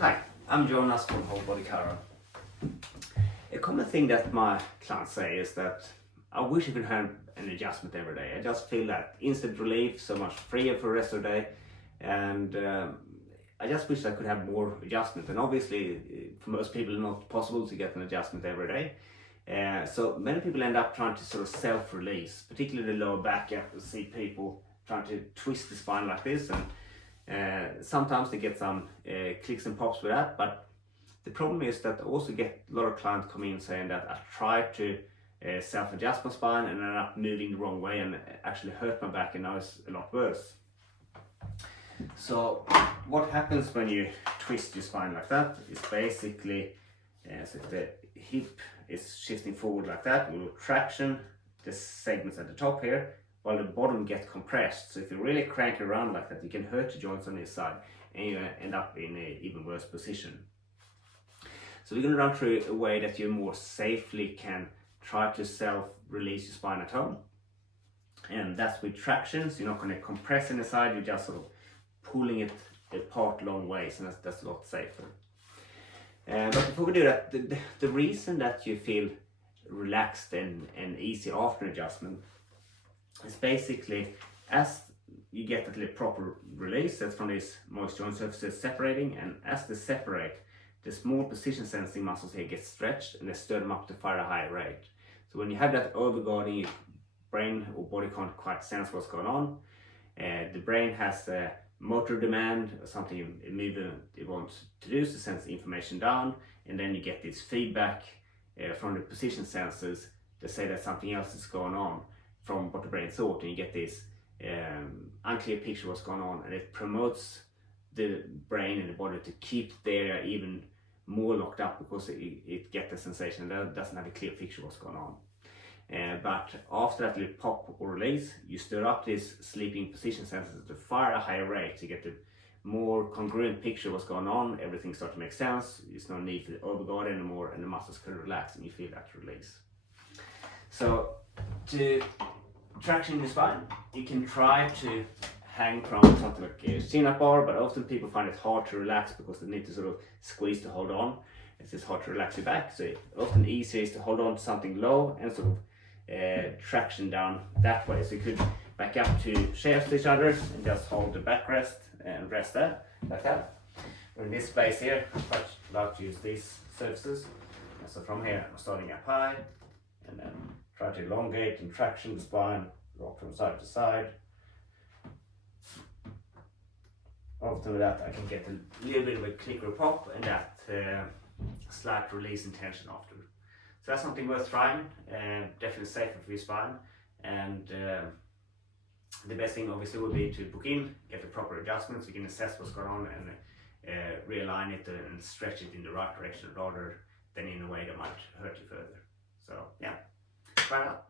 Hi, I'm Jonas from Whole Body Chiron. A common thing that my clients say is that I wish I could have an adjustment every day. I just feel that instant relief, so much freer for the rest of the day, and I just wish I could have more adjustment. And obviously, for most people, it's not possible to get an adjustment every day. So many people end up trying to sort of self-release, particularly the lower back. You see people trying to twist the spine like this, and sometimes they get some clicks and pops with that. But the problem is that I also get a lot of clients come in saying that I tried to self-adjust my spine and ended up moving the wrong way and actually hurt my back, and now it's a lot worse. So what happens when you twist your spine like that is basically, so if the hip is shifting forward like that, you will traction the segments at the top here, while the bottom gets compressed. So if you really crank around like that, you can hurt the joints on this side and you end up in an even worse position. So we're going to run through a way that you more safely can try to self-release your spine at home. And that's with traction. So you're not going to compress in the side, you're just sort of pulling it apart long ways, and that's a lot safer. But before we do that, the reason that you feel relaxed and easy after an adjustment is basically as you get that little proper release that's from these moist joint surfaces separating, and as they separate, the small position sensing muscles here get stretched and they stir them up to fire a higher rate. So when you have that overguarding, your brain or body can't quite sense what's going on. The brain has a motor demand, or something it wants to do to sense information down, and then you get this feedback from the position sensors to say that something else is going on from what the brain thought, and you get this unclear picture of what's going on, and it promotes the brain and the body to keep the area even more locked up because it gets the sensation that it doesn't have a clear picture of what's going on. But after that little pop or release, you stir up this sleeping position sensors to fire a higher rate to get the more congruent picture of what's going on. Everything starts to make sense. There's no need for the overguard anymore, and the muscles can relax and you feel that release. So to traction the spine, you can try to hang from something like a chin-up bar, but often people find it hard to relax because they need to sort of squeeze to hold on. It's just hard to relax your back, so often easier is to hold on to something low and sort of traction down that way. So you could back up to chairs to each other and just hold the backrest and rest there, like that. Or in this space here, I like to use these surfaces. And so from here, I'm starting up high, and then try to elongate and traction the spine, rock from side to side. Often with that, I can get a little bit of a click or pop, and that slight release and tension after. So that's something worth trying, definitely safer for your spine. And the best thing obviously would be to book in, get the proper adjustments, so you can assess what's going on and realign it and stretch it in the right direction rather than in a way that might hurt you further. So yeah, try it out.